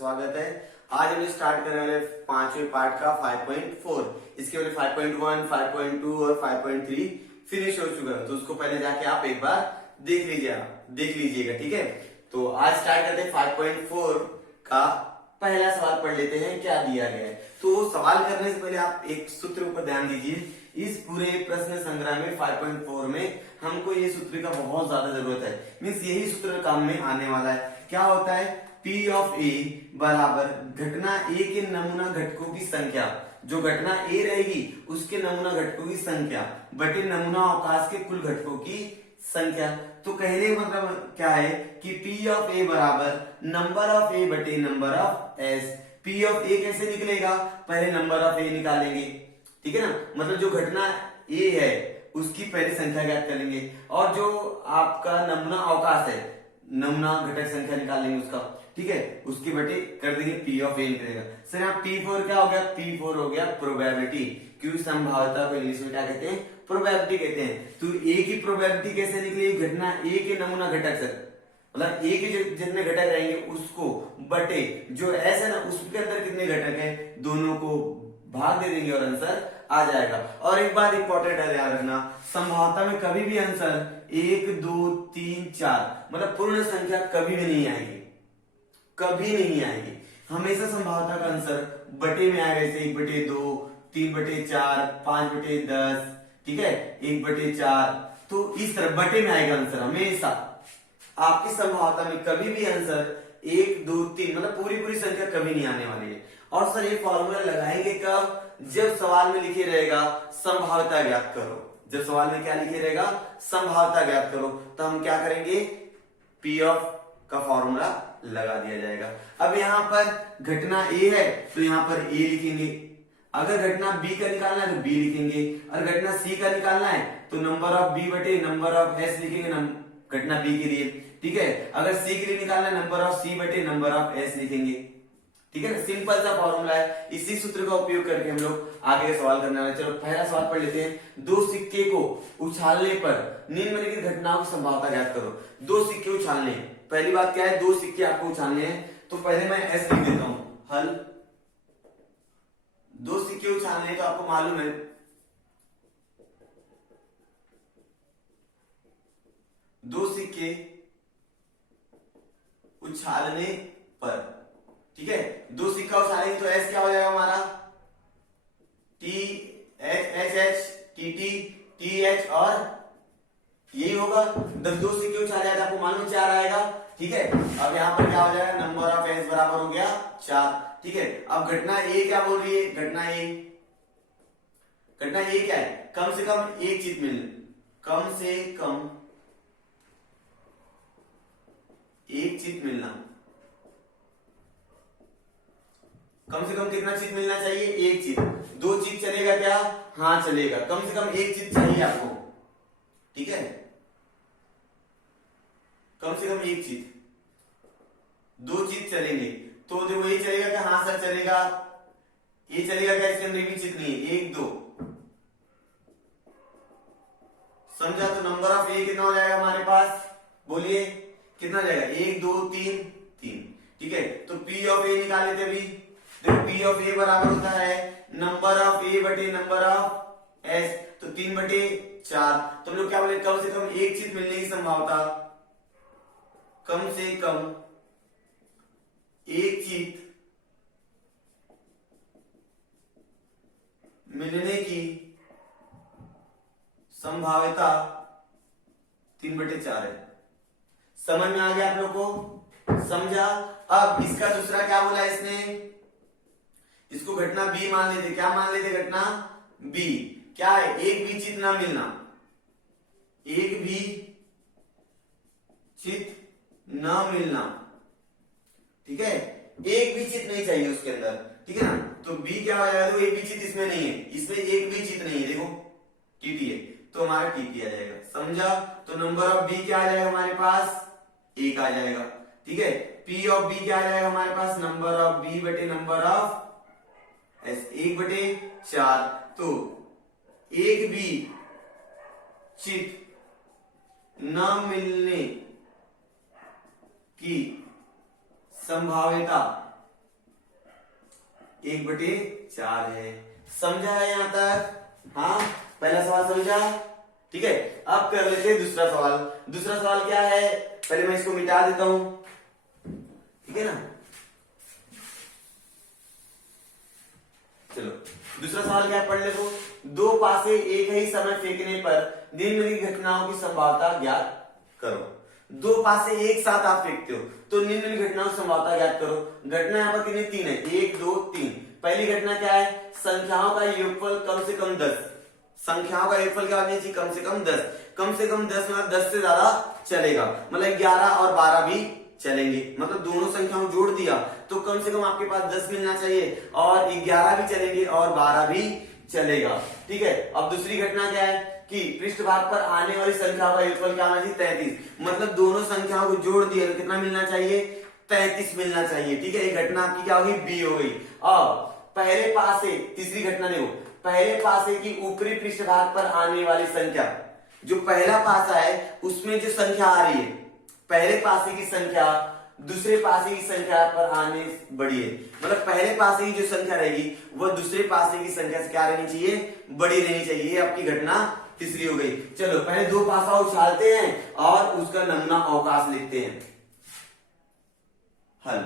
स्वागत है। आज हम स्टार्ट करने वाले पांचवें पार्ट का 5.4। इसके पहले 5.1, 5.2 और 5.3 फिनिश हो चुका है, तो उसको पहले जाके आप एक बार देख लीजिएगा, ठीक है। तो आज स्टार्ट करते हैं 5.4 का पहला सवाल पढ़ लेते हैं, क्या दिया गया है। तो सवाल करने से पहले आप एक सूत्र ऊपर ध्यान दीजिए। इस पूरे प्रश्न संग्रह में 5.4 में हमको ये सूत्र का बहुत ज्यादा जरूरत है, मीन्स यही सूत्र काम में आने वाला है। क्या होता है? P ऑफ A बराबर घटना A के नमूना घटकों की संख्या, जो घटना A रहेगी उसके नमूना घटकों की संख्या बटे नमूना अवकाश के कुल घटकों की संख्या। तो कहने का मतलब क्या है कि P ऑफ A बराबर नंबर ऑफ A बटे number of S। P of A कैसे निकलेगा? पहले नंबर ऑफ A निकालेंगे, ठीक है ना। मतलब जो घटना A है उसकी पहली संख्या ज्ञात करेंगे, और जो आपका नमूना अवकाश है, नमूना घटक संख्या निकालेंगे उसका, ठीक है। उसके बटे कर देंगे P ऑफ A निकलेगा। सर यहाँ P4 क्या हो गया? P4 हो गया प्रोबेबिलिटी, क्योंकि संभाव्यता को इंग्लिश में क्या कहते हैं? प्रोबेबिलिटी कहते हैं। तो A की प्रोबेबिलिटी कैसे निकलेगी? घटना A के नमूना घटक से, मतलब A के जितने घटक रहेंगे उसको बटे जो S है ना उसके अंदर कितने घटक है, दोनों को भाग दे देंगे और आंसर आ जाएगा। और एक बात इंपॉर्टेंट है, ध्यान रखना, संभाव्यता में कभी भी आंसर 1, 2, 3, 4 मतलब पूर्ण संख्या कभी भी नहीं आएगी, कभी नहीं आएगी। हमेशा संभाव्यता का आंसर बटे में आएगा, जैसे 1/2, 3/4, 5/10, ठीक है, 1/4। तो इस तरह बटे में आएगा आंसर हमेशा। आपकी संभाव्यता में कभी भी आंसर 1, 2, 3 मतलब पूरी संख्या कभी नहीं आने वाली है। और सर ये फॉर्मूला लगाएंगे कब? जब सवाल में लिखे रहेगा संभाव्यता ज्ञात करो। जब सवाल में क्या लिखे रहेगा? संभाव्यता ज्ञात करो, तो हम क्या करेंगे? P ऑफ का फॉर्मूला लगा दिया जाएगा। अब यहाँ पर घटना A है तो यहाँ पर A लिखेंगे, अगर घटना B का निकालना है तो B लिखेंगे, और घटना C का निकालना है तो नंबर ऑफ B बटे नंबर ऑफ S लिखेंगे घटना B के लिए, ठीक है। अगर C के लिए निकालना है नंबर ऑफ C बटे नंबर ऑफ S लिखेंगे, ठीक है ना। सिंपल सा फॉर्मूला है, इसी सूत्र का उपयोग करके हम लोग आगे का सवाल करने वाले। चलो पहला सवाल पढ़ लेते हैं। दो सिक्के को उछालने पर निम्नलिखित घटनाओं की संभावना ज्ञात करो। दो सिक्के उछालने, पहली बात क्या है? दो सिक्के आपको उछालने हैं, तो पहले मैं S लिख देता हूं, हल। दो सिक्के उछालने तो आपको मालूम है, दो सिक्के उछालने पर, ठीक है, दो सिक्का उछालेंगे तो S क्या हो जाएगा हमारा? T H H T T T H, और यही होगा। जब दो सिक्के उछाले जाते आपको मालूम 4 आएगा, ठीक है। अब यहाँ पर क्या हो जाएगा? नंबर ऑफ S बराबर हो गया 4, ठीक है। अब घटना A क्या बोल रही है? घटना A क्या है? कम से कम एक चीज कम से कम एक चीज मिलना। कम से कम कितना चीज मिलना चाहिए? एक चीज। दो चीज चलेगा क्या? हाँ चलेगा, कम से कम एक चीज चाहिए आपको, ठीक है। कम से कम एक चीज, दो चीज चलेंगे तो देखो ये चलेगा क्या? हाँ सर चलेगा। ये चलेगा क्या? इसके अंदर भी चीज नहीं है, 1, 2 समझा। तो नंबर ऑफ A कितना हो जाएगा हमारे पास? बोलिए कितना जाएगा? 1, 2, 3, 3, ठीक है। तो P ऑफ A निकाल लेते अभी। देखो P ऑफ A बराबर होता है नंबर ऑफ A बटे नंबर ऑफ S, तो 3/4। तो हम लोग क्या बोले? कम से कम एक चीज मिलने की संभावना, कम से कम एक चीज मिलने की संभाव्यता 3/4 है। समझ में आ गया आप लोग को? समझा। अब इसका दूसरा क्या बोला इसने? इसको घटना B मान लेते। क्या मान लेते? घटना B क्या है? एक भी चित ना मिलना, एक भी चित न मिलना, ठीक है। एक भी चित नहीं चाहिए उसके अंदर, ठीक है ना। तो B क्या हो जाएगा? तो एक भी चित इसमें नहीं है, इसमें एक भी चित नहीं है, देखो TT है, तो हमारा TT आ जाएगा। समझा। तो नंबर ऑफ B क्या आ जाएगा हमारे पास? 1 आ जाएगा, ठीक है। P ऑफ B क्या आ जाएगा हमारे पास? नंबर ऑफ B बटे नंबर ऑफ S, 1/4। तो एक भी चित न मिलने की संभाव्यता 1/4 है। समझा है यहां तक? हाँ, पहला सवाल समझा? ठीक है, अब कर लेते हैं दूसरा सवाल। दूसरा सवाल क्या है, पहले मैं इसको मिटा देता हूं, ठीक है ना। चलो दूसरा सवाल क्या है, पढ़ ले। तो दो पासे एक ही समय फेंकने पर निम्नलिखित घटनाओं की संभावना ज्ञात करो। दो पासे एक साथ आप फेंकते हो तो निम्नलिखित घटनाओं की संभावना ज्ञात करो। घटना यहाँ पर कितनी? 3 है, 1 2 3। पहली घटना क्या है, संख्याओं का योगफल कम से कम 10। संख्याओं का योगफल क्या होना चाहिए? कम से कम 10। कम से कम 10 मतलब 10 से ज्यादा चलेगा, मतलब 11 और 12 भी चलेंगे। मतलब दोनों संख्याओं जोड़ दिया तो कम से कम आपके पास 10 मिलना चाहिए, और 11 भी चलेंगे और 12 भी चलेगा। ठीक है, अब दूसरी घटना क्या है कि पृष्ठभाग पर आने वाली संख्याओं का योगफल क्या होना चाहिए? 33। मतलब दोनों संख्याओं को जोड़ दिया तो कितना मिलना चाहिए? 33 मिलना चाहिए। ठीक है, ये घटना आपकी क्या होगी? बी हो गई। अब पहले पासे, तीसरी घटना देखो, पहले पासे की ऊपरी पृष्ठभाग पर आने वाली संख्या, जो पहला पासा है उसमें जो संख्या आ रही है, पहले पासे की संख्या दूसरे पासे की संख्या पर आने बड़ी है। मतलब पहले पासे की जो संख्या रहेगी वह दूसरे पासे की संख्या से क्या रहनी चाहिए? बड़ी रहनी चाहिए। ये आपकी घटना तीसरी हो गई। चलो पहले दो पासा उछालते हैं और उसका नमूना अवकाश लिखते हैं। हल,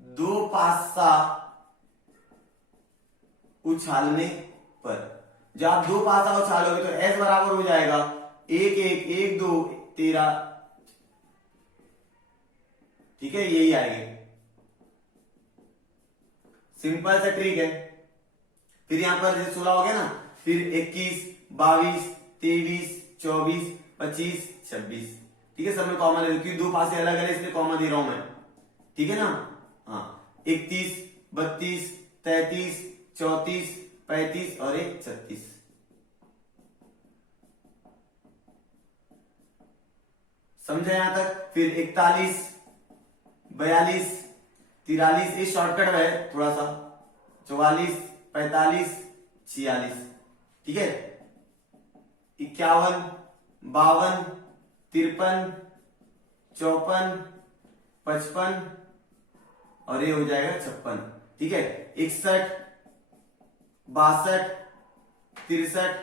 दो पासा उछालने पर, जब आप दो पासा उछालोगे तो एस बराबर हो जाएगा 1 1 1 2 13। ठीक है, यही आएंगे। सिंपल सा ट्रिक है। फिर यहां पर 16 हो गया ना, फिर 21 22 23 24 25 26। ठीक है, सब में कॉमन है क्योंकि दो पासे अलग है इसलिए कॉमन दे रहा हूं मैं। ठीक है ना। हाँ, 31 32 33 34 35 और 36। समझे यहां तक? फिर 41 42 43, ये शॉर्टकट है थोड़ा सा, 44 45 46। ठीक है, 51 52 53 54 55 और ये हो जाएगा 56। ठीक है, 61 62 63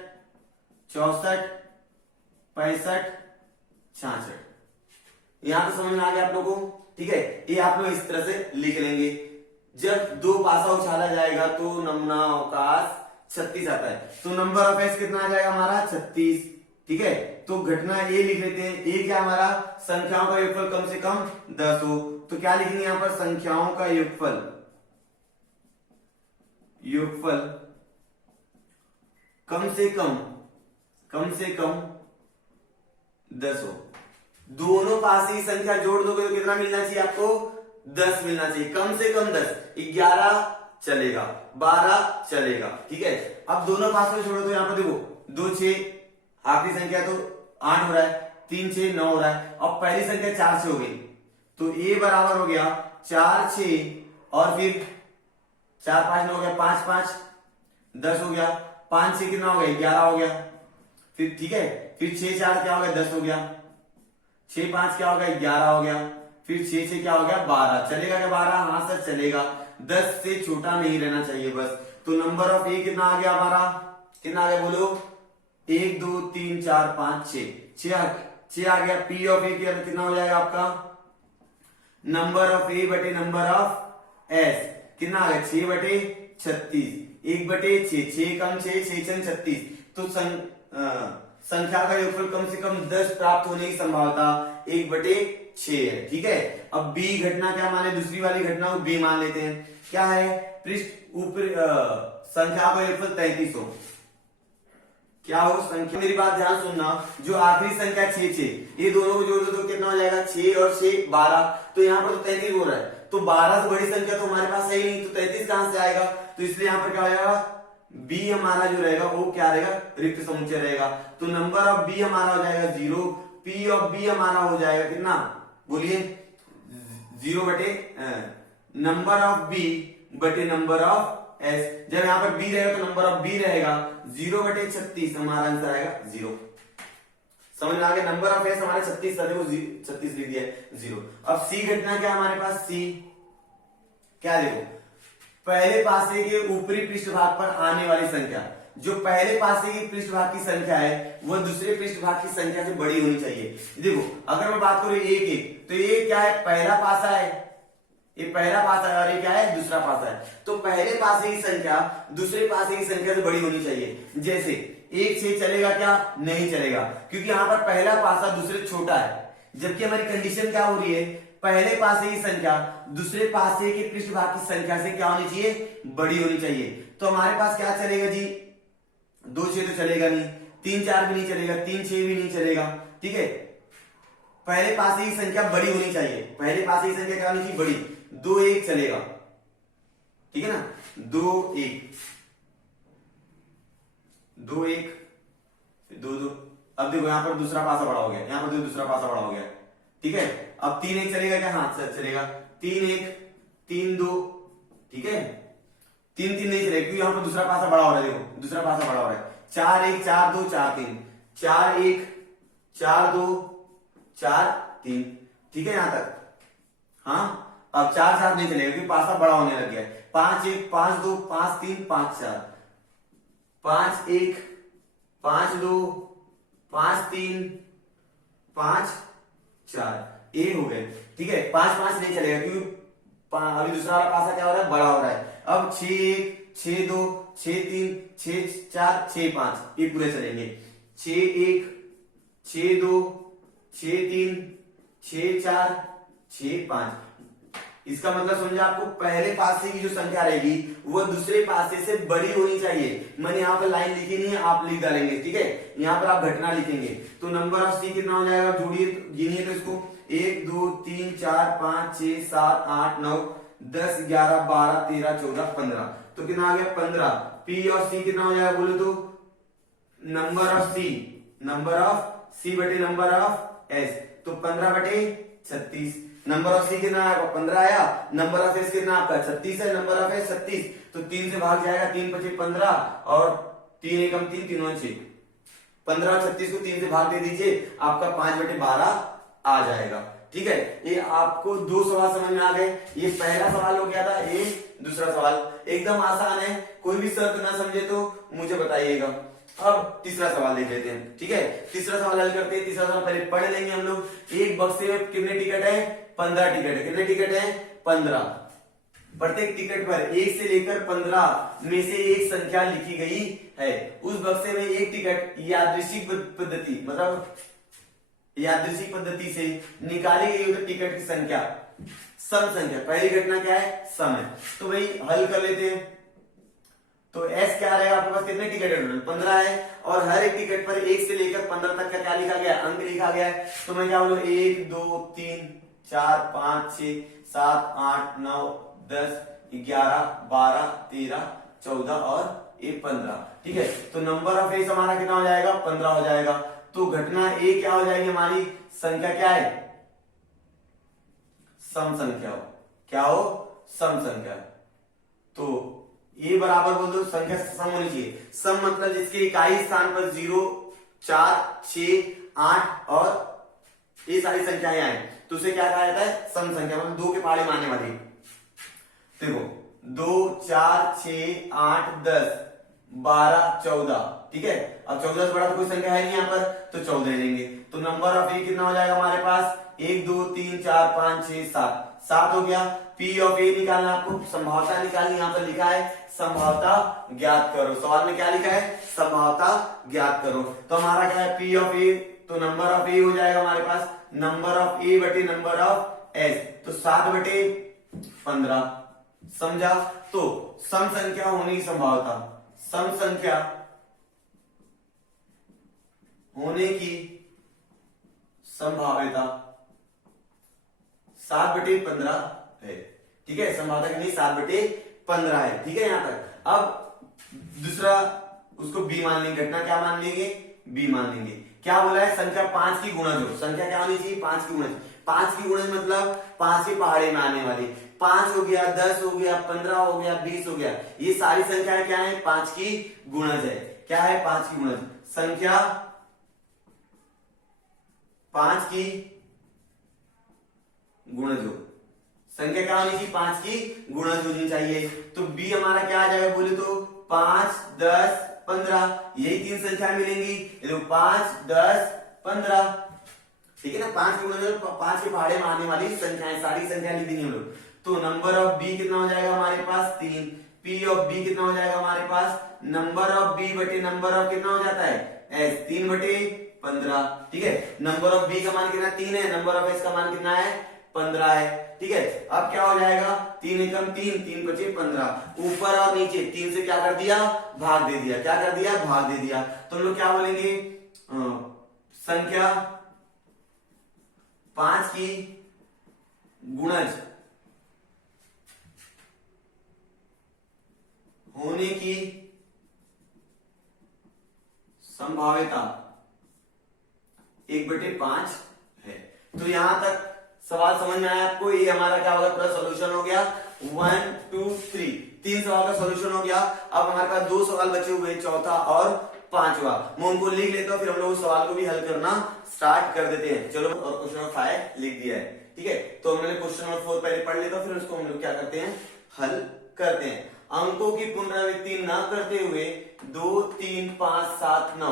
64 65 66। यहां तो समझ में आ गया आप लोगों को? ठीक है, ये आप लोग इस तरह से लिख लेंगे। जब दो पासा उछाला जाएगा तो नमूना अवकाश 36 आता है, तो नंबर ऑफ एस कितना आ जाएगा हमारा? 36। ठीक है, तो घटना ये लिख लेते हैं। ये क्या हमारा? संख्याओं का योगफल कम से कम 10 हो, तो क्या लिखेंगे यहां पर? संख्याओं का योगफल, योगफल कम से कम 10 हो। दोनों पास ही संख्या जोड़ दोगे तो कितना मिलना चाहिए आपको? 10 मिलना चाहिए, कम से कम 10। 11 चलेगा, 12 चलेगा। ठीक है, अब दोनों पास में छोड़ो तो यहां पर देखो 2 6, आखिरी संख्या तो 8 हो रहा है, 3 6 9 हो रहा है। अब पहली संख्या 4 से हो गई तो ए बराबर हो गया 4 6 और फिर 4 5 9 हो गया, 5 5 10 हो गया, 5 6 कितना हो गया? 11 हो गया। फिर ठीक है, फिर 6 4 क्या हो गया? 10 हो गया, 6 5 क्या हो गया? 11 हो गया, फिर 6 6 क्या हो गया? 12। चलेगा क्या 12? हाँ सर चलेगा, 10 से छोटा नहीं रहना चाहिए बस। तो नंबर ऑफ ए कितना आ गया हमारा? कितना आ गया बोलो? 1 2 3 4 5 6 आ गया। पी ऑफ ए कितना हो जाएगा आपका? नंबर ऑफ ए बटे नंबर ऑफ एस कितना आ गया? 6 बटे 36, 1 बटे 6, 6 कम 6 6 36। तो संख्या का योगफल कम से कम 10 प्राप्त होने की संभावना 1 बटे 6 है। ठीक है, अब बी घटना क्या माने? दूसरी वाली घटना को बी मान लेते हैं। क्या है? पृष्ठ ऊपर संख्या का योगफल 33 हो। क्या हो? संख्या, मेरी बात ध्यान सुनना, जो आखिरी संख्या 6 6, ये दोनों को जोड़ दो तो कितना हो जाएगा? 6 और 6 12। तो यहाँ पर तो 33 हो रहा है, तो 12 से बड़ी संख्या तो हमारे पास है ही नहीं, तो 33 कहां से आएगा? तो इसलिए यहाँ पर क्या हो जाएगा? बी हमारा जो रहेगा वो क्या रहेगा? रिक्त समुच्चय रहेगा। तो नंबर ऑफ बी हमारा हो जाएगा 0। पी ऑफ बी हमारा हो जाएगा कितना? बोलिए 0 बटे नंबर ऑफ बी बटे नंबर ऑफ एस। जब यहाँ पर बी रहेगा तो नंबर ऑफ बी रहेगा 0 बटे 36, हमारा आंसर आएगा 0। समझ में आ गया? नंबर ऑफ एस हमारे 36 था, देखो 36 लिख दिया है 0। अब सी घटना क्या हमारे पास? सी क्या देखो, पहले पासे के ऊपरी पृष्ठभाग पर आने वाली संख्या, जो पहले पासे की पृष्ठभाग की संख्या है वह दूसरे पृष्ठभाग की संख्या से बड़ी होनी चाहिए। देखो अगर मैं बात करूं एक एक, तो ये क्या है, पहला पासा है, ये पहला पासा है और ये क्या है, दूसरा पासा है। तो पहले पासे की संख्या दूसरे पासे की संख्या से बड़ी होनी चाहिए। जैसे एक से चलेगा क्या, नहीं चलेगा, क्योंकि यहाँ पर पहला पासा दूसरे छोटा है, जबकि हमारी कंडीशन क्या हो रही है, पहले पासे की संख्या दूसरे पासे के पृष्ठभाग की संख्या से क्या होनी चाहिए, बड़ी होनी चाहिए। तो हमारे पास क्या चलेगा जी, 2 6 तो चलेगा नहीं, 3 4 भी नहीं चलेगा, 3 6 भी नहीं चलेगा, ठीक है। पहले पासे की संख्या बड़ी होनी चाहिए, पहले पासे की संख्या क्या होनी चाहिए, बड़ी। 2 1 चलेगा, ठीक है ना, 2 1 2 1 2 2। अब देखो यहाँ पर दूसरा पासा बड़ा हो गया, यहाँ पर देखो दूसरा पासा बड़ा हो गया, ठीक है। अब 3 1 चलेगा क्या, हाँ चलेगा, 3 1 3 2, ठीक है। 3 3 नहीं चलेगा क्योंकि यहाँ पर दूसरा पासा बड़ा हो रहा है, देखो दूसरा पासा बड़ा हो रहा है। 4 1 4 2 4 3, 4 1 4 2 4 3, ठीक है यहां तक। हाँ अब 4 4 नहीं चलेगा क्योंकि पासा बड़ा होने लग गया है। 5 1 5 2 5 3 5 4, 5 1 5 2 5 3 5 4, ये हो गए, ठीक है। 5 5 नहीं चलेगा क्योंकि अभी दूसरा वाला पासा क्या हो रहा है, बड़ा हो रहा है। अब 6 1 6 2 6 3 6 4 6 5, ये पूरे चलेंगे। 6 1 6 2 6 3 6 4 6 5। इसका मतलब समझे आपको, पहले पासे की जो संख्या रहेगी वो दूसरे पासे से बड़ी होनी चाहिए। मैंने यहाँ पर लाइन लिखी नहीं है, आप लिख डालेंगे, ठीक है। यहाँ पर आप घटना लिखेंगे तो नंबर ऑफ सी कितना हो जाएगा, जोड़िए गिनिए तो इसको, 1 2 3 4 5 6 7 8 9 10 11 12 13 14 15, तो कितना आ गया 15। पी ऑफ सी कितना हो जाएगा बोलो तो, number of C, number of C बटे नंबर ऑफ एस, तो 15 बटे 36। नंबर ऑफ सी कितना आया, 15 आया। नंबर ऑफ एस कितना आपका 36 है, नंबर ऑफ एस 36, तो 3 से भाग जाएगा, 3 5 15 और 3 1 3 3 9 6, 15 और 36 को 3 से भाग दे दीजिए, आपका 5 बटे 12 आ जाएगा, ठीक है। ये आपको 2 सवाल समझ में आ गए। ये पहला सवाल हो गया था, ये दूसरा सवाल एकदम आसान है, कोई भी शर्त ना समझे तो मुझे बताइएगा। अब तीसरा सवाल देख लेते हैं, ठीक है। तीसरा सवाल हल करते हैं। तीसरा सवाल पहले पढ़ लेंगे हम लोग। एक बक्से में कितने टिकट है, 15 टिकट है। कितने टिकट है, 15। प्रत्येक टिकट पर 1 से लेकर 15 में से एक संख्या लिखी गई है। उस बक्से में एक टिकट यादृच्छिक पद्धति, मतलब यादृच्छिक पद्धति से निकाली गई तो टिकट की संख्या सम संख्या, पहली घटना क्या है, सम है। तो भाई हल कर लेते हैं। तो एस क्या रहेगा, आपके पास कितने टिकट है, टोटल 15 है, और हर एक टिकट पर 1 से लेकर 15 तक का क्या लिखा गया, अंक लिखा गया है। तो मैं क्या बोलूं, 1 2 3 4 5 6 7 8 9 10 11 12 13 14 और ये 15, ठीक है। तो नंबर ऑफ एस हमारा कितना हो जाएगा, 15 हो जाएगा। तो घटना ए क्या हो जाएगी, हमारी संख्या क्या है, सम संख्या हो, क्या हो, सम संख्या। तो ये बराबर बोल दो, संख्या सम होनी चाहिए। सम मतलब जिसके इकाई स्थान पर 0 4 6 8 और ये सारी संख्याएं आए तो उसे क्या कहा जाता है, सम संख्या, मतलब 2 के पहाड़े मारने वाली। देखो 2 4 6 8 10 12 14, ठीक है। अब 14 से बड़ा तो कोई संख्या है नहीं यहाँ पर, तो 14 लेंगे। तो नंबर ऑफ ए कितना हो जाएगा हमारे पास, 1 2 3 4 5 6 7, 7 हो गया। पी ऑफ ए निकालना, आपको संभावता निकालनी, यहाँ पर लिखा है संभावता ज्ञात करो। सवाल में क्या लिखा है, संभावता ज्ञात करो। तो हमारा क्या है, पी ऑफ ए, तो नंबर ऑफ ए हो जाएगा हमारे पास नंबर ऑफ ए बटे नंबर ऑफ एस, तो 7 बटे 15, समझा। तो सम संख्या होने की संभावना, सम संख्या होने की संभाव्यता 7 बटे 15 है, ठीक है। संभावना कितनी, 7 बटे 15 है, ठीक है। यहां तक। अब दूसरा उसको बी मान लेंगे, घटना क्या मान लेंगे, बी मान लेंगे। क्या बोला है, संख्या 5 की गुणज हो। संख्या क्या होनी चाहिए, 5 की गुणज। 5 की गुणज मतलब 5 के पहाड़े में आने वाली। 5 हो गया, 10 हो गया, 15 हो गया, 20 हो गया, ये सारी संख्याएं क्या है, 5 की गुणज है। क्या है, 5 की गुणज। संख्या 5 की गुणज हो, संख्या क्या होनी चाहिए, 5 की गुणज होनी चाहिए। तो बी हमारा क्या आ जाएगा बोले तो 5, 10, 15, यही 3 संख्या मिलेंगी। ये तो 5, 10, 15, ठीक है ना। 5 के गुणज 5 के पहाड़े में आने वाली संख्याएं, सारी संख्या लिख देंगे हम लोग। तो नंबर ऑफ बी कितना हो जाएगा हमारे पास 3, पी ऑफ बी कितना हो जाएगा हमारे पास, नंबर ऑफ बी बटे नंबर ऑफ कितना हो जाता है एस, 3 बटे 15, ठीक है। नंबर ऑफ बी का मान कितना 3 है, नंबर ऑफ एस का मान कितना है 15 है, ठीक है। अब क्या हो जाएगा 3 एकम 3, 3 बचे 15, ऊपर और नीचे 3 से क्या कर दिया भाग दे दिया, क्या कर दिया भाग दे दिया। तो हम लोग क्या बोलेंगे संख्या 5 की गुणज होने की संभाव्यता 1/5 है। तो यहां तक सवाल समझ में आया आपको। ये हमारा क्या होगा पूरा सॉल्यूशन हो गया 1 2 3, 3 सवाल का सॉल्यूशन हो गया। अब हमारे पास 2 सवाल बचे हुए, चौथा और पांचवा। मैं उनको लिख लेता हूं, फिर हम लोग उस सवाल को भी हल करना स्टार्ट कर देते हैं। चलो, और क्वेश्चन नंबर 5 लिख दिया है, ठीक है। तो हमने क्वेश्चन नंबर 4 पहले पढ़ लेता हूं, फिर उसको हम लोग क्या करते हैं हल करते हैं। अंकों की पुनरावृत्ति न करते हुए 2, 3, 5, 7, 9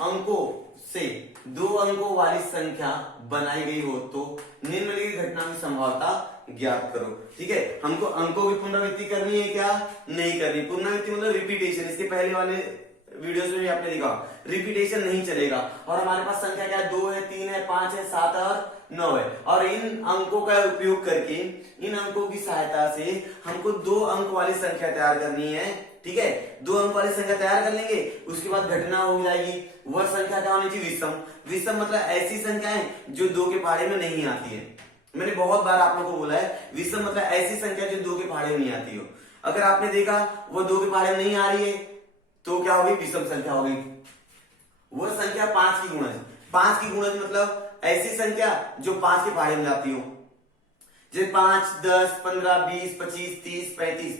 अंकों से 2 अंकों वाली संख्या बनाई गई हो तो निम्नलिखित घटना की संभावना ज्ञात करो, ठीक है। हमको अंकों की पुनरावृत्ति करनी है क्या, नहीं करनी। पुनरावृत्ति मतलब रिपीटेशन। इसके पहले वाले वीडियोस में भी आपने देखा रिपीटेशन नहीं चलेगा। और हमारे पास संख्या क्या है 2 है, 3 है, 5 है, 7 और 9 है। और इन अंकों का उपयोग करके, इन अंकों की सहायता से हमको 2 अंक वाली संख्या तैयार करनी है, ठीक है। 2 अंक वाली संख्या तैयार कर लेंगे, उसके बाद घटना हो जाएगी। वह संख्या क्या होनी चाहिए विषम। विषम मतलब ऐसी संख्याएं जो 2 के पहाड़े में नहीं आती है। मैंने बहुत बार आप लोगों को बोला है विषम मतलब ऐसी संख्या जो 2 के पहाड़े में नहीं आती हो। अगर आपने देखा वो 2 के पहाड़े में नहीं आ रही है तो क्या होगी विषम संख्या होगी। वह संख्या 5 की गुणज। 5 की गुणज मतलब ऐसी संख्या जो 5 के पहाड़े में जाती हो, जैसे 5, 10, 15, 20, 25, 30, 35,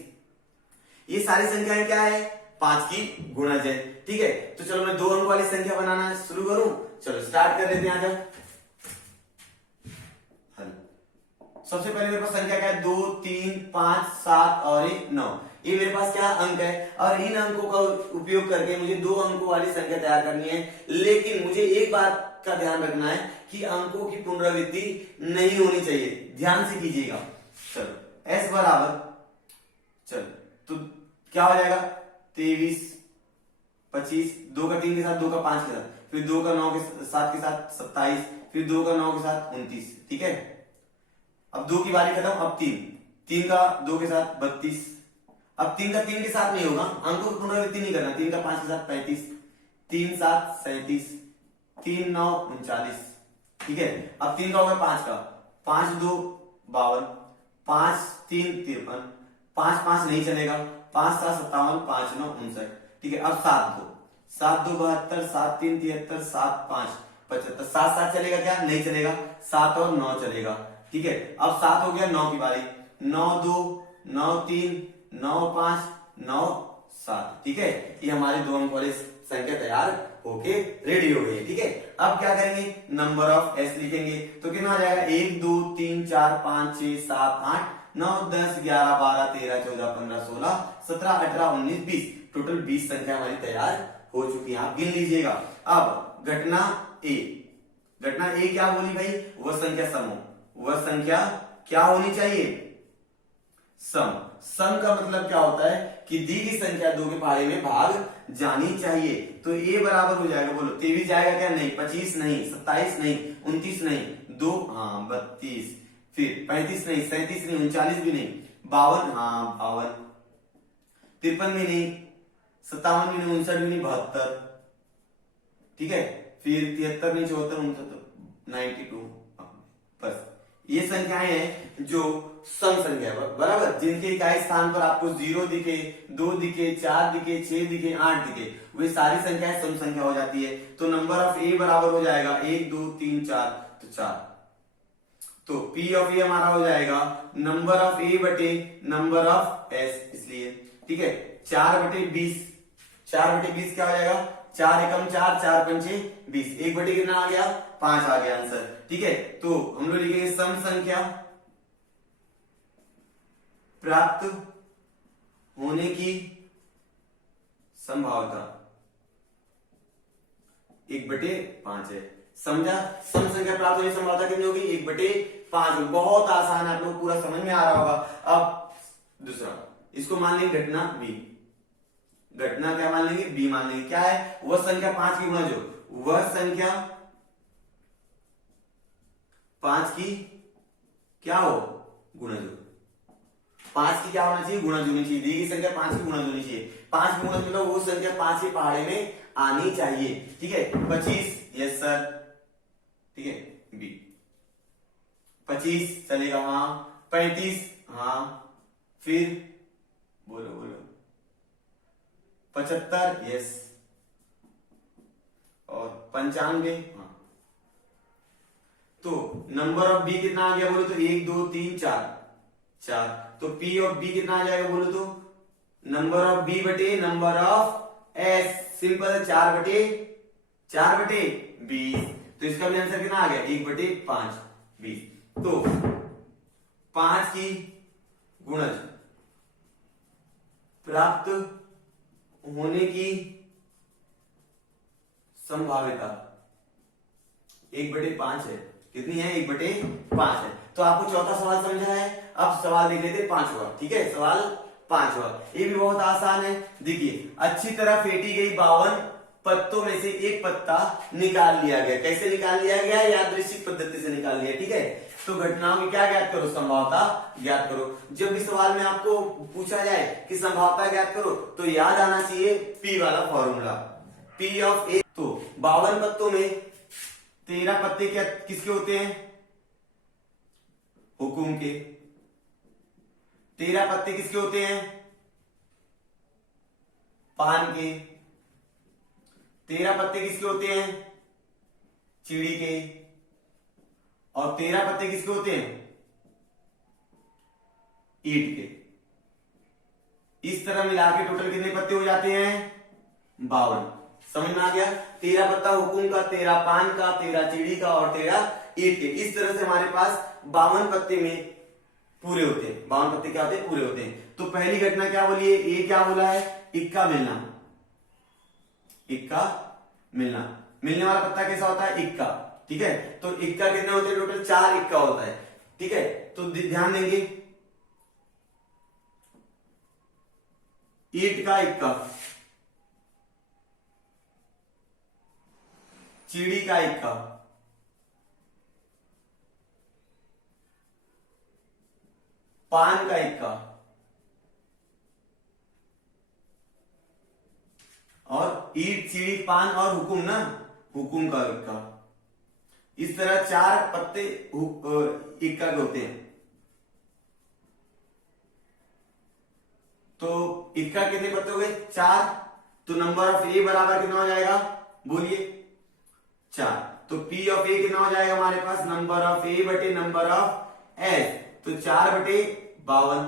ये सारी संख्याएं क्या है 5 की गुणज है, ठीक है। तो चलो मैं 2 अंक वाली संख्या बनाना शुरू करूं। चलो स्टार्ट कर लेते हैं। आजा हल। सबसे पहले मेरे पास संख्या क्या है 2, 3, 5, 7 और 9। ये मेरे पास क्या अंक है और इन अंकों का उपयोग करके मुझे 2 अंकों वाली संख्या तैयार करनी है। लेकिन मुझे एक बात का ध्यान रखना है कि अंकों की पुनरावृत्ति नहीं होनी चाहिए, ध्यान से कीजिएगा। चलो s बराबर, चलो तो क्या हो जाएगा 23, 25, 2 का 3 के साथ, 2 का 5 के साथ, फिर 2 का 9 के 7 के साथ 27, फिर 2 का 9 के साथ 29, ठीक है। अब 2 की बारी खत्म, अब 3 का 2 के साथ 32, अब 3 का 3 के साथ नहीं होगा, अंकों की पुनरावृत्ति नहीं करना। 3 का 5 के साथ 35, 3 7 37, 3 9 39, ठीक है। अब 3 का होगा 5 का, 5 2 52, 5 3 53, 5 5 नहीं चलेगा, 5 7 57, 5 9 59, ठीक है। अब 7 2 72, 7 3 73, 7 5 75, 7 7 चलेगा क्या, नहीं चलेगा, 7 और 9 चलेगा, ठीक है। अब 7 हो गया, 9 की बारी, 9 2 9 3 9 5 9 7, ठीक है। ये हमारे 2 अंक वाली संख्या तैयार होके रेडी हो गई है, ठीक है। अब क्या करेंगे नंबर ऑफ एस लिखेंगे। तो कितना आ जाएगा 1 2 3 4 5 6 7 8 9 10 11 12 13 14 15 16 17 18 19 20, टोटल 20 संख्या हमारी तैयार हो चुकी है। आप गिन लीजिएगा। अब घटना ए, घटना ए क्या बोली भाई, वह संख्या सम हो। वह संख्या क्या होनी चाहिए सम। सम का मतलब क्या होता है कि दी गई संख्या 2 के पहाड़े में भाग जानी चाहिए। तो ए बराबर हो जाएगा, बोलो 23 जाएगा क्या, नहीं, 25 नहीं, 27 नहीं, 29 नहीं, 2 हाँ 32, फिर 35 नहीं, 37 नहीं, 39 भी नहीं, 52 हाँ 52, 53 भी नहीं, 57 भी नहीं, 59 भी नहीं, 72, ठीक है। फिर 73 नहीं, 74 69 92, बस ये संख्याएं हैं जो सम संख्या है, बराबर, जिनके इकाई स्थान पर आपको 0 दिखे, 2 दिखे, 4 दिखे, 6 दिखे, 8 दिखे, वे सारी संख्याएं सम संख्या हो जाती है। तो नंबर ऑफ ए बराबर हो जाएगा 1 2 3 4, तो 4। तो पी ऑफ ए हमारा हो जाएगा नंबर ऑफ ए बटे नंबर ऑफ एस, इसलिए ठीक है 4/20। 4/20 क्या हो जाएगा, 4 एकम 4, 4 पंचे 20, 1/, कितना आ गया 5 आ गया आंसर, ठीक है। तो हम लोग लिखेंगे सम संख्या प्राप्त होने की संभावना 1/5 है। समझा? सम संख्या प्राप्त होने की संभावना कितनी होगी? 1/5। बहुत आसान है, आप लोग पूरा समझ में आ रहा होगा। अब दूसरा, इसको मान लेंगे घटना बी। घटना क्या मान लेंगे? बी मान लेंगे। क्या है? वह संख्या 5 की गुणा जो, वह संख्या 5 की क्या हो? गुणज हो। 5 की क्या होना चाहिए? गुणज होनी चाहिए। दी गई संख्या 5 की गुणज होनी चाहिए। 5 की गुणज मतलब वो संख्या 5 के पहाड़े में आनी चाहिए। ठीक है? 25, यस सर, ठीक है, बी। 25 चलेगा, हाँ। 35, हाँ। फिर बोलो बोलो। 75, यस। और 95, हाँ। तो नंबर ऑफ बी कितना आ गया बोलो तो? 1 2 3 4 4। तो पी ऑफ बी कितना आ जाएगा बोलो तो? नंबर ऑफ बी बटे नंबर ऑफ एस। सिंपल, 4 बटे 20। तो इसका भी आंसर कितना आ गया? 1/5, 20। तो 5 की गुणज प्राप्त होने की संभाव्यता 1/5 है। कितनी है? 1/5 है। तो आपको चौथा सवाल समझा है। अब सवाल देख लेते हैं पांचवा। ठीक है, सवाल पांचवा, ये भी बहुत आसान है। देखिए, अच्छी तरह फेंटी गई 52 पत्तों में से एक पत्ता निकाल लिया गया। कैसे निकाल लिया गया? यादृच्छिक पद्धति से निकाल लिया। ठीक है, तो घटनाओं की क्या ज्ञात करो? संभावना ज्ञात करो। जब भी सवाल में आपको पूछा जाए कि संभावना ज्ञात करो, तो याद आना चाहिए पी वाला फॉर्मूला, पी ऑफ ए। तो 52 पत्तों में 13 पत्ते क्या किसके होते हैं? हुकुम के। 13 पत्ते किसके होते हैं? पान के। 13 पत्ते किसके होते हैं? चीड़ी के। और 13 पत्ते किसके होते हैं? ईंट के। इस तरह मिला के टोटल कितने पत्ते हो जाते हैं? 52। समझ में आ गया? 13 पत्ता हुकुम का, 13 पान का, 13 चीड़ी का और 13 ईंट के। इस तरह से हमारे पास 52 पत्ते में पूरे होते हैं। 52 पत्ते क्या होते हैं? पूरे होते हैं। तो पहली घटना क्या बोली है? ये क्या बोला है? इक्का मिलना। इक्का मिलना। मिलने वाला पत्ता कैसा होता है? इक्का। ठीक है, तो इक्का कितने होते हैं? टोटल 4 इक्का होता है। ठीक है, तो ध्यान देंगे, ईंट का इक्का, चीड़ी का इक्का, पान का इक्का और ईंट, चीड़ी, पान और हुकुम ना, हुकुम का इक्का। इस तरह 4 पत्ते इक्का के होते हैं। तो इक्का कितने पत्ते हो गए? 4। तो नंबर ऑफ ए बराबर कितना हो जाएगा? बोलिए, 4। तो पी ऑफ ए कितना हो जाएगा हमारे पास? नंबर ऑफ ए बटे नंबर ऑफ एस। तो 4/52।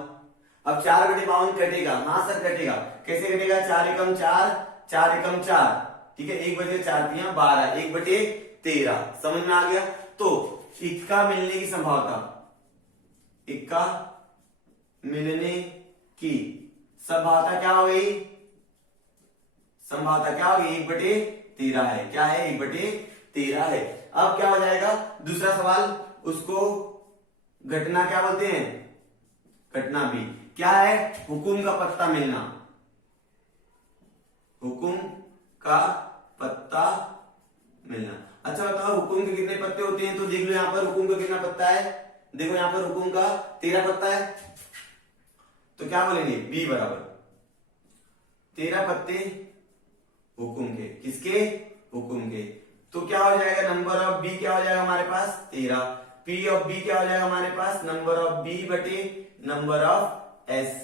अब 4/52 कटेगा। हाँ सर कटेगा। कैसे कटेगा? 4 एकम 4, 4 एकम 4। ठीक है, 1 बटे 4 तिया 12, 1/13। समझ में आ गया? तो इक्का मिलने की संभावना, इक्का मिलने की संभावना क्या हो गई? संभावना क्या हो गई? 1/13 है। क्या है? 1/13 है। अब क्या हो जाएगा? दूसरा सवाल, उसको घटना क्या बोलते हैं? घटना बी। क्या है? हुकुम का पत्ता मिलना। हुकुम का पत्ता मिलना। अच्छा बताओ, हुकुम के कितने पत्ते होते हैं? तो देख लो यहां पर हुकुम का कितना पत्ता है। देखो यहां पर हुकुम का 13 पत्ता है। तो क्या बोलेंगे? बी बराबर 13 पत्ते हुकुम के। किसके? हुकुम के। तो क्या हो जाएगा? नंबर ऑफ बी क्या हो जाएगा हमारे पास? 13। पी ऑफ बी क्या हो जाएगा हमारे पास? नंबर ऑफ बी बटे नंबर ऑफ एस।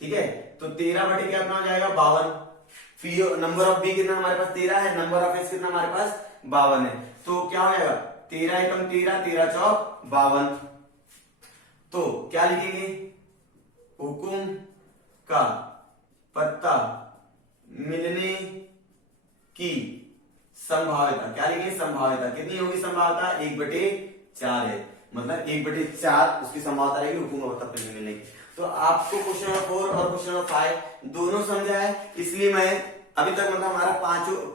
ठीक है, तो 13 बटे क्या कितना हो जाएगा? 52। नंबर ऑफ बी कितना हमारे पास? 13 है। नंबर ऑफ एस कितना हमारे पास? 52 है। तो क्या हो जाएगा? 13 एकम 13, 13 चौक 52। तो क्या लिखेंगे? हुकुम का पत्ता मिलने की संभाव्यता, क्या लिखेंगे? संभाव्यता कितनी होगी? संभाव्यता 1/4 है। मतलब 1/4 उसकी संभावना रहेगी रुकूंगा तब तक मिलने की। तो आपको क्वेश्चन नंबर 4 और क्वेश्चन नंबर 5 दोनों समझा है, इसलिए मैं अभी तक मतलब हमारा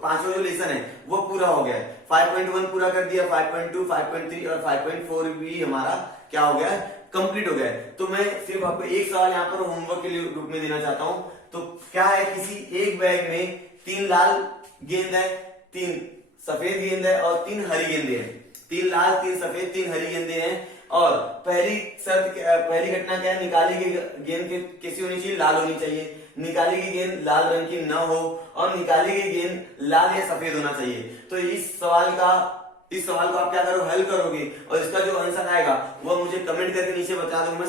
पांचों जो लेसन है वो पूरा हो गया है। 5.1 पूरा कर दिया, 5.2, 5.3 और 5.4 भी हमारा क्या हो गया है, कंप्लीट हो गया है। तो मैं सिर्फ आपको एक सवाल यहाँ पर होमवर्क के लिए रूप में देना चाहता हूँ। तो क्या है, किसी एक बैग में 3 लाल गेंद है, 3 सफेद गेंद है और 3 हरी गेंदे हैं। 3 लाल, 3 सफेद, 3 हरी गेंदे हैं। और पहली घटना क्या है, निकाली गई गेंद कैसी होनी चाहिए, लाल होनी चाहिए। निकाली गई गेंद लाल रंग की न हो और निकाली गई गेंद लाल या सफेद होना चाहिए। तो इस सवाल को आप क्या करो, हल करोगे और इसका जो आंसर आएगा वो मुझे कमेंट करके नीचे बता दो। मैं